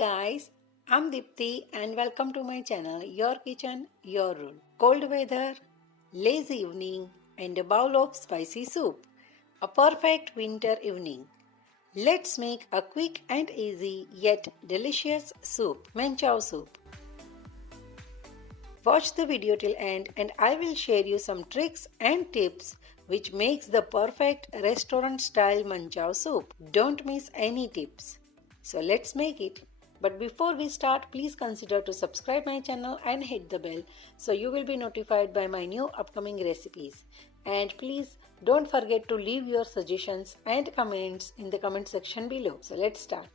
guys, I'm Dipti and welcome to my channel Your Kitchen, Your Rule. Cold weather, lazy evening and a bowl of spicy soup. A perfect winter evening. Let's make a quick and easy yet delicious soup, Manchow soup. Watch the video till end and I will share you some tricks and tips which makes the perfect restaurant style Manchow soup. Don't miss any tips. So let's make it. But before we start, please consider to subscribe my channel and hit the bell so you will be notified by my new upcoming recipes. And please don't forget to leave your suggestions and comments in the comment section below. So let's start.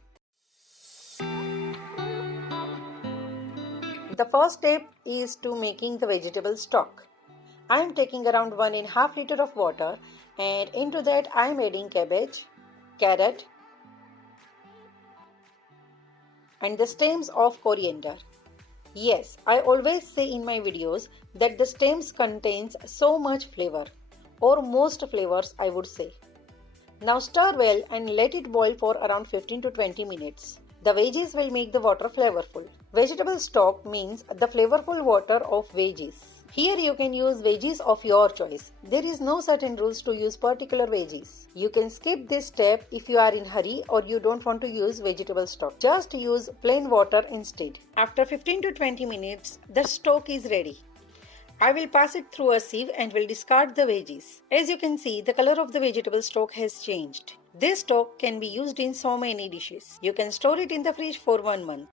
The first step is to making the vegetable stock. I am taking around 1.5 liter of water and into that I am adding cabbage, carrot, and the stems of coriander. Yes, I always say in my videos that the stems contains so much flavor, or most flavors I would say. Now stir well and let it boil for around 15 to 20 minutes. The veggies will make the water flavorful. Vegetable stock means the flavorful water of veggies. Here you can use veggies of your choice. There is no certain rules to use particular veggies. You can skip this step if you are in hurry or you don't want to use vegetable stock. Just use plain water instead. After 15 to 20 minutes, the stock is ready. I will pass it through a sieve and will discard the veggies. As you can see, the color of the vegetable stock has changed. This stock can be used in so many dishes. You can store it in the fridge for 1 month.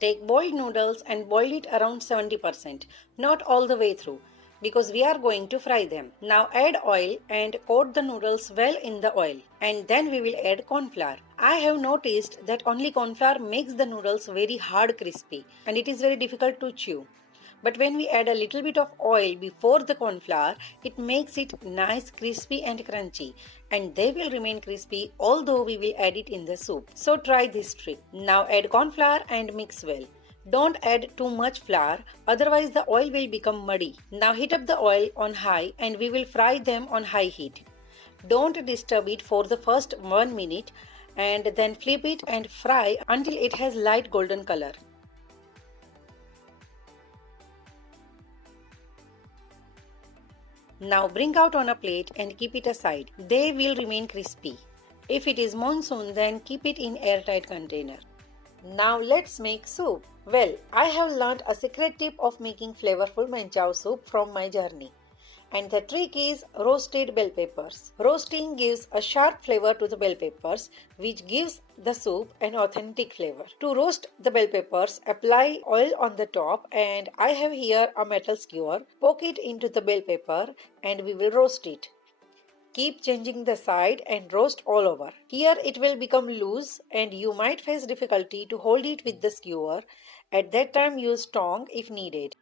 Take boiled noodles and boil it around 70%, not all the way through, because we are going to fry them. Now add oil and coat the noodles well in the oil, and then we will add corn flour. I have noticed that only corn flour makes the noodles very hard crispy and it is very difficult to chew. But when we add a little bit of oil before the corn flour, it makes it nice, crispy and crunchy, and they will remain crispy although we will add it in the soup. So try this trick. Now add corn flour and mix well. Don't add too much flour, otherwise the oil will become muddy. Now heat up the oil on high and we will fry them on high heat. Don't disturb it for the first 1 minute and then flip it and fry until it has light golden color. Now bring out on a plate and keep it aside. They will remain crispy. If it is monsoon, then keep it in airtight container. Now let's make soup. Well, I have learned a secret tip of making flavorful Manchow soup from my journey. And the trick is roasted bell peppers. Roasting gives a sharp flavor to the bell peppers, which gives the soup an authentic flavor. To roast the bell peppers, apply oil on the top, and I have here a metal skewer. Poke it into the bell pepper and we will roast it. Keep changing the side and roast all over. Here it will become loose and you might face difficulty to hold it with the skewer. At that time use tongs if needed.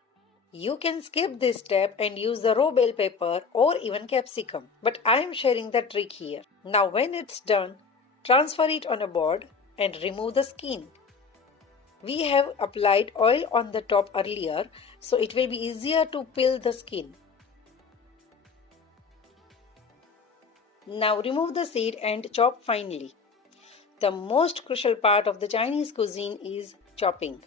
You can skip this step and use the raw bell pepper or even capsicum, but I am sharing the trick here. Now when it's done, transfer it on a board and remove the skin. We have applied oil on the top earlier, so it will be easier to peel the skin. Now remove the seed and chop finely. The most crucial part of the Chinese cuisine is chopping.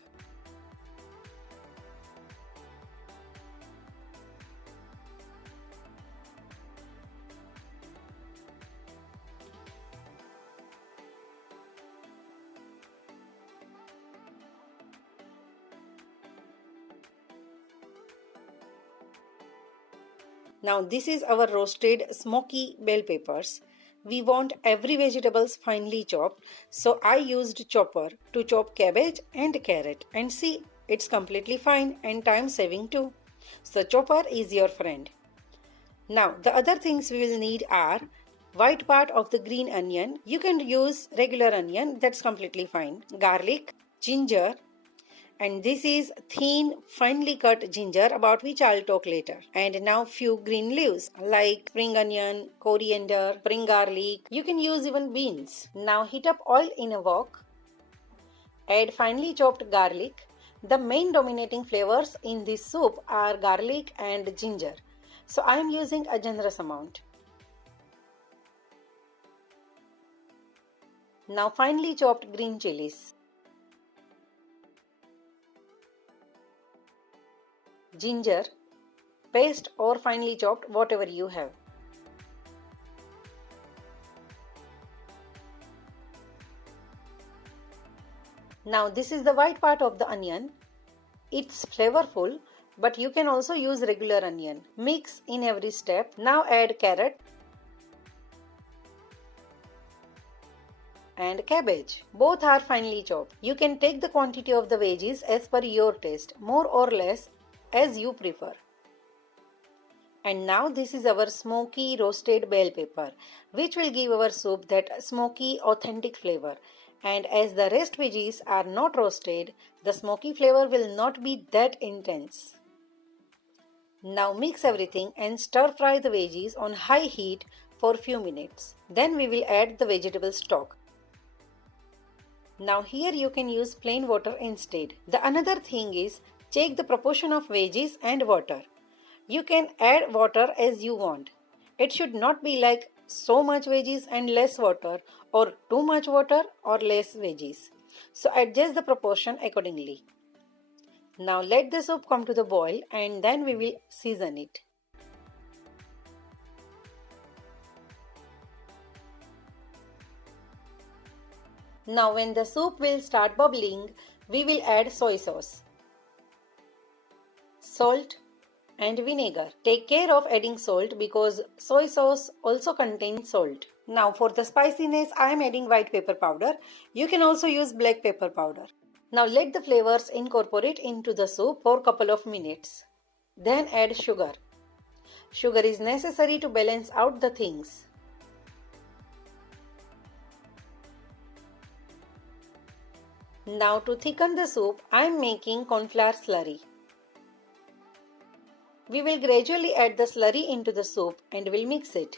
Now this is our roasted smoky bell peppers. We want every vegetables finely chopped, so I used chopper to chop cabbage and carrot, and see, it's completely fine and time saving too. So chopper is your friend. Now the other things we will need are white part of the green onion. You can use regular onion, that's completely fine. Garlic, ginger, and this is thin, finely cut ginger about which I'll talk later. And now few green leaves like spring onion, coriander, spring garlic. You can use even beans. Now heat up oil in a wok. Add finely chopped garlic. The main dominating flavors in this soup are garlic and ginger. So I am using a generous amount. Now finely chopped green chilies, ginger, paste or finely chopped, whatever you have. Now this is the white part of the onion. It's flavorful, but you can also use regular onion. Mix in every step. Now add carrot and cabbage. Both are finely chopped. You can take the quantity of the veggies as per your taste, more or less as you prefer. And now this is our smoky roasted bell pepper, which will give our soup that smoky authentic flavor. And as the rest veggies are not roasted, the smoky flavor will not be that intense. Now mix everything and stir fry the veggies on high heat for few minutes. Then we will add the vegetable stock. Now here you can use plain water instead. The another thing is check the proportion of veggies and water. You can add water as you want. It should not be like so much veggies and less water, or too much water or less veggies. So adjust the proportion accordingly. Now let the soup come to the boil and then we will season it. Now when the soup will start bubbling, we will add soy sauce, salt and vinegar. Take care of adding salt because soy sauce also contains salt. Now for the spiciness, I am adding white pepper powder. You can also use black pepper powder. Now let the flavors incorporate into the soup for a couple of minutes. Then add sugar. Sugar is necessary to balance out the things. Now to thicken the soup, I am making cornflour slurry. We will gradually add the slurry into the soup and will mix it.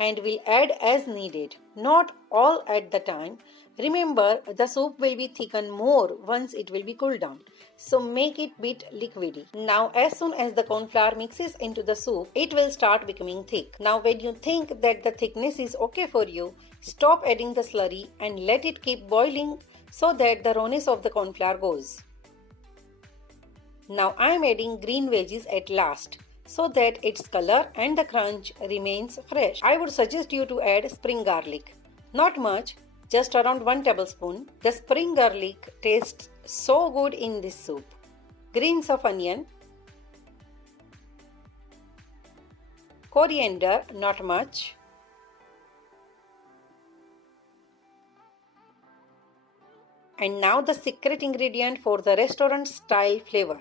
And will add as needed, not all at the time. Remember, the soup will be thickened more once it will be cooled down. So make it bit liquidy. Now as soon as the corn flour mixes into the soup, it will start becoming thick. Now when you think that the thickness is okay for you, stop adding the slurry and let it keep boiling so that the rawness of the corn flour goes. Now I am adding green veggies at last, so that its color and the crunch remains fresh. I would suggest you to add spring garlic. Not much, just around 1 tablespoon. The spring garlic tastes so good in this soup. Greens of onion. Coriander, not much. And now the secret ingredient for the restaurant style flavor.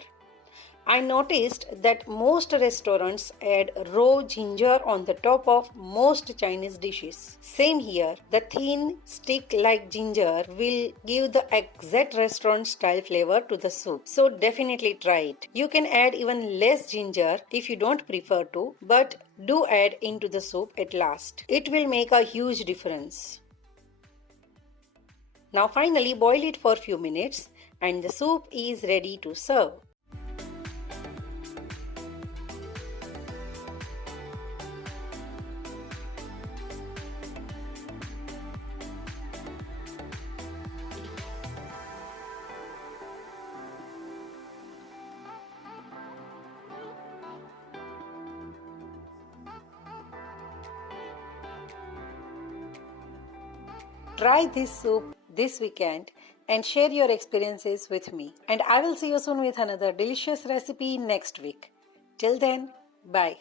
I noticed that most restaurants add raw ginger on the top of most Chinese dishes. Same here, the thin stick like ginger will give the exact restaurant style flavor to the soup. So definitely try it. You can add even less ginger if you don't prefer to, but do add into the soup at last. It will make a huge difference. Now finally boil it for a few minutes and the soup is ready to serve. Try this soup this weekend and share your experiences with me. And I will see you soon with another delicious recipe next week. Till then, bye.